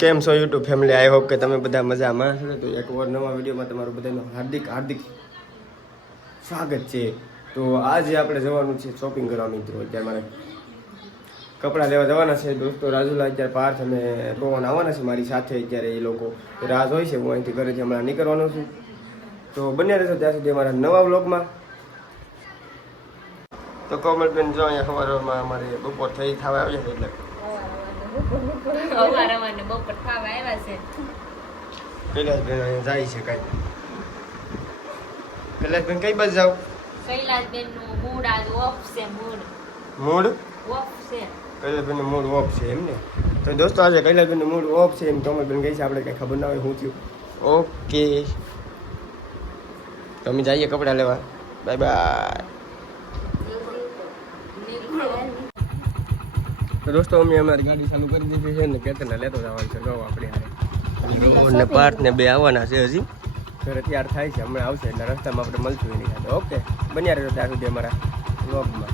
કેમ છો YouTube family? I hope કે તમે બધા મજામાં છો. તો એક ઓર નવા વિડીયોમાં તમારું બધાનું હાર્દિક સ્વાગત છે. તો આજે આપણે જવાનું છે શોપિંગ કરવા મિત્રો. અત્યારે મારે કપડાં લેવા જવાના છે દોસ્તો. રાજુલા અત્યારે પાર્થ અને પવન આવવાના છે મારી સાથે. અત્યારે એ લોકો રાહ હોય છે. હું અહીંથી ઘરેથી હમણાં નીકળવાનો છું. તો બન્યા રહેશો ત્યાં સુધી અમારા નવા વ્લોગમાં. તો કોમલબેન જો અહીંયા સવારમાં અમારે બપોર થઈ થવા આવ્યા છે એટલે કૈલાસબેન જાય છે કઈ. કૈલાસબેન કઈ બાજુ જાવ? કૈલાસબેન નું મૂડ આજ ઓફ છે. મૂડ ઓફ છે. કૈલાસબેન નું મૂડ ઓફ છે એમ ને? તો દોસ્તો આજે કૈલાસબેન નું મૂડ ઓફ છે એમ કોમલબેન કહી છે. આપણે કઈ ખબર ના હોય શું થયું. ઓકે તો અમે જઈએ કપડાં લેવા. Bye bye. તો દોસ્તો અમે અમારી ગાડી ચાલુ કરી દીધી છે ને કેતનને લેતો જવાનું છે. જો આપણે ને પાર્થ ને બે આવવાના છે હજી. ઘરે તૈયાર થાય છે, હમણાં આવશે એટલે રસ્તામાં આપણે મળશું એની સાથે. ઓકે બન્યા રહેજો ત્યાં સુધી અમારા વ્લોગમાં.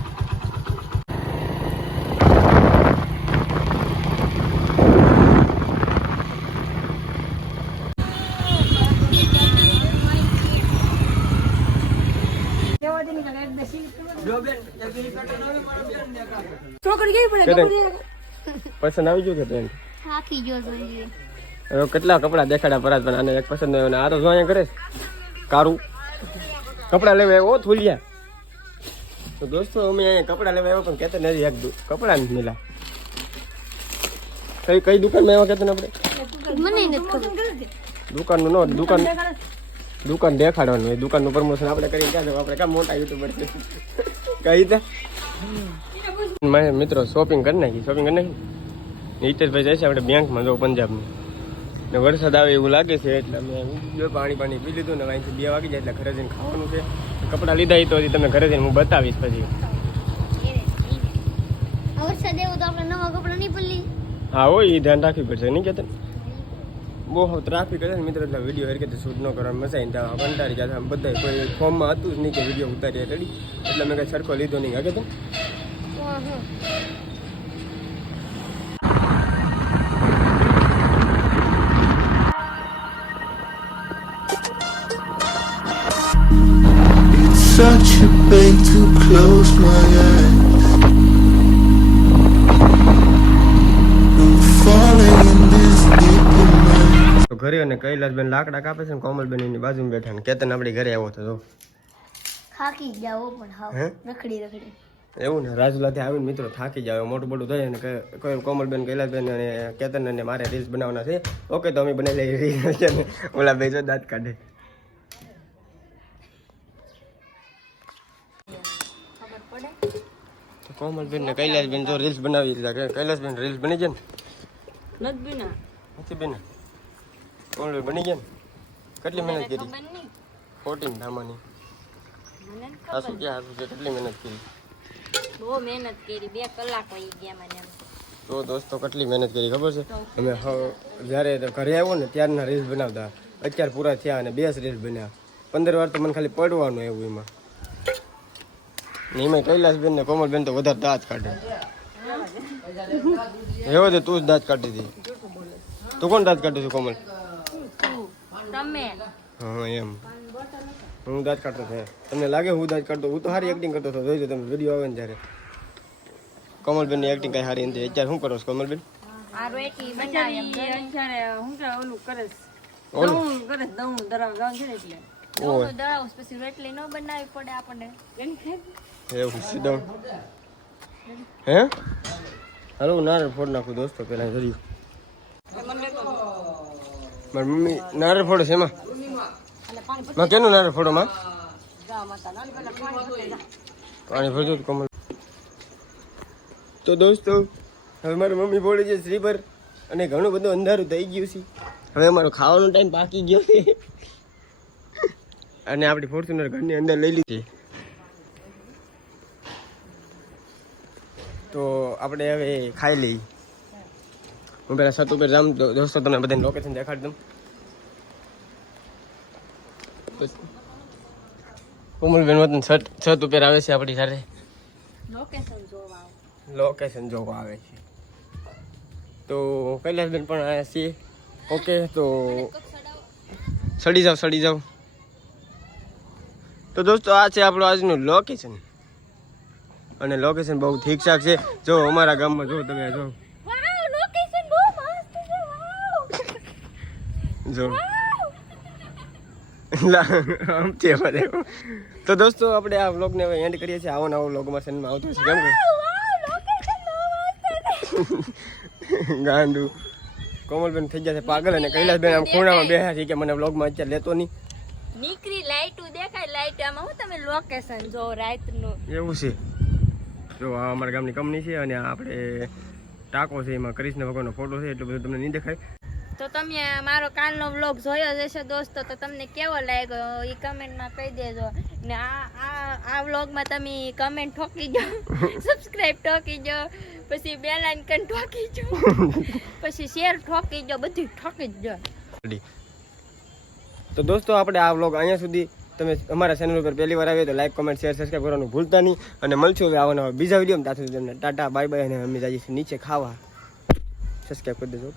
પસંદ આવી ગયું કે ટ્રેન થાકી ગયો જોઈએ. હવે કેટલા કપડા દેખાડ્યા પરાત પણ આને એક પસંદ આવ્યો ને આ તો જો અહીંયા કરે કારું કપડા લેવા આવ્યો થૂલિયા. તો દોસ્તો અમે અહીંયા કપડા લેવા આવ્યો પણ કહેતા નથી એક કપડા નથી મળ્યા. કઈ દુકાનમાં આવ્યા કહેતા આપણે? મને નથી ખબર. દુકાનનું નો દુકાન દેખાડવાનું હોય. દુકાનનું પ્રમોશન આપણે કરીને ક્યાં જવું? આપણે કામ મોટા યુટ્યુબર છે કઈ રીતે મિત્રો શોપિંગ કરી નાખી. હિતેશભાઈ જાય છે આપણે બેંકમાં જો પંજાબમાં ને વરસાદ આવે એવું લાગે છે એટલે અમે પાણી પી લીધું ને અહીંથી 2 વાગી જાય એટલે ઘરે જઈને ખાવાનું છે. કપડાં લીધા તો હજી તમે ઘરે જઈને હું બતાવીશ પછી. વરસાદ એવું તો આપણે નવા કપડા નહીં પલ્લી. હા હોય એ ધ્યાન રાખવી પડશે નહીં કહેતા. બહુ ટ્રાફિક હશે ને મિત્રો એટલે વિડીયો હરકે શૂટ ન કરવાની મજા આવી. ત્યાં કંટાળી ગયા બધા કોઈ ફોર્મમાં હતું જ નહીં કે વિડીયો ઉતારીએ રેડી એટલે મેં કંઈ સરખો લીધો નહીં આગળ. Such a pain to close my eyes. I'm falling in this deep night. તો ઘરે અને કૈલાસબેન લાકડા કાપે છે ને કોમલબેન એની બાજુમાં બેઠા ને કેતન આપણી ઘરે આવ્યો હતો. થાકી જાવ પણ હાવ રખડી એવું ને રાજુલાથી આવીને મિત્રો થાકી જાવ મોટું બધું થાય ને કોઈ કોમલબેન કૈલાસબેન અને કેતન અને મારે રીલ્સ બનાવવાના છે. ઓકે તો અમે બનાવી લઈએ રીલ્સ છે ને ઓલા બે જો દાંત કાઢે. તો કોમલબેન ને કૈલાસબેન જો રીલ્સ બનાવી દીધા. કૈલાસબેન રીલ્સ બની જાય ને નથી બેન કોમલબેન બની ગયા ને કેટલી મહેનત કરી? 14 ધામાની આસુ ક્યાં આસુ છે કેટલી મહેનત કરી? બહુ મહેનત કરી. 2 કલાક વહી ગયા મને. તો દોસ્તો કેટલી મહેનત કરી ખબર છે? અમે જ્યારે ઘરે આવ્યો ને ત્યારના રીલ્સ બનાવતા. અત્યારે પૂરા થયા અને 2 રીલ્સ બન્યા. 15 વાર તો મને ખાલી પડવાનું એવું એમાં. એમાં કૈલાસબેન ને કોમલબેન તો વધારે દાંત કાઢે. એવો છે તું જ દાંત કાઢી હતી. તું કોણ દાંત કાઢું છું કોમલ? તમે. હા એમ હું દાંત કાઢતો છે. તમને લાગે હું દાંત કાઢતો? હું તો સારી એક્ટિંગ કરતો હતો. જોઈજો તમે વિડીયો આવે ને ત્યારે. કોમલબેન ની એક્ટિંગ કઈ સારી નથી. અત્યારે શું કરો છો કોમલબેન? આ રોટી બનાવી અત્યારે હું કે ઓલું કરે ઓલું દઉં દરાવ ગાવ છે ને એટલે ઓય દળાવ પછી રોટલી ન બનાવવી પડે આપણને. એવું સીધા હે હાલો નારિયેળ ફોડ નાખું દોસ્તો પેલા જરી. મારી મમ્મી નારિયેળ ફોડે છે એમાં માં કેનું નારિયેળ ફોડો માં પાણી ભરજો કમલ. તો દોસ્તો હવે મારી મમ્મી ફોડે છે શ્રીભર અને ઘણું બધું અંધારું થઈ ગયું છે. હવે અમારો ખાવાનો ટાઈમ બાકી ગયો છે અને આપણી ફોર્ચ્યુનર ઘરની અંદર લઈ લીધી. તો આપણે હવે ખાઈ લઈએ. હું પેલા છત ઉપર જામ દોસ્તો તમને બધાને લોકેશન દેખાડી દઉં. કોમલબેન વતન છત ઉપર આવે છે આપણી સાથે. લોકેશન જોવા આવે છે. તો કૈલાસબેન પણ આવ્યા છીએ. ઓકે તો સડી જાઓ. તો દોસ્તો આ છે આપણું આજનું લોકેશન અને લોકેશન બહુ ઠીકઠાક છે. જો અમારા ગામમાં જો તમે જો તો દોસ્તો આપણે આ વ્લોગને હવે એન્ડ કરીએ છીએ. આવો નવો વ્લોગ અમારા ચેનલમાં આવતો છે. કેમ કે ગાંડુ કોમલબેન થઈ ગયા છે પાગલ અને કૈલાસબેન આમ ખૂણામાં બેઠા છે કે મને વ્લોગમાં અત્યારે લેતો નહીં. નીકળી લાઈટ દેખાય લાઈટ આમાં હું તમે લોકેશન જો રાતનું એવું છે. જો આ અમારા ગામની કંપની છે અને આ આપણે ટાંકો છે એમાં કૃષ્ણ ભગવાનનો ફોટો છે. એટલું બધું તમને નહીં દેખાય. તો તમે મારો કાલનો વ્લોગ જોયો જ હશે દોસ્તો. તો તમને કેવો લાગ્યો એ કમેન્ટમાં કહી દેજો. ને આ વ્લોગમાં તમે કમેન્ટ ઠોકી દો, સબસ્ક્રાઇબ ઠોકી દો, પછી બેલ આઇકન ઠોકી દો, પછી શેર ઠોકી દો, બધું ઠોકી દો. તો દોસ્તો આપણે આ વ્લોગ અહીંયા સુધી. તમે અમારા ચેનલ ઉપર પહેલી વાર આવ્યો તો લાઈક કોમેન્ટ શેર સબસ્ક્રાઈબ કરવાનું ભૂલતા નહીં. અને મળશું હવે આવવાના બીજા વિડીયોમાં. ત્યાં સુધી તમને ટાટા બાય બાય અને અમે જઈએ છીએ નીચે ખાવા. સબસ્ક્રાઈબ કરી દેજો.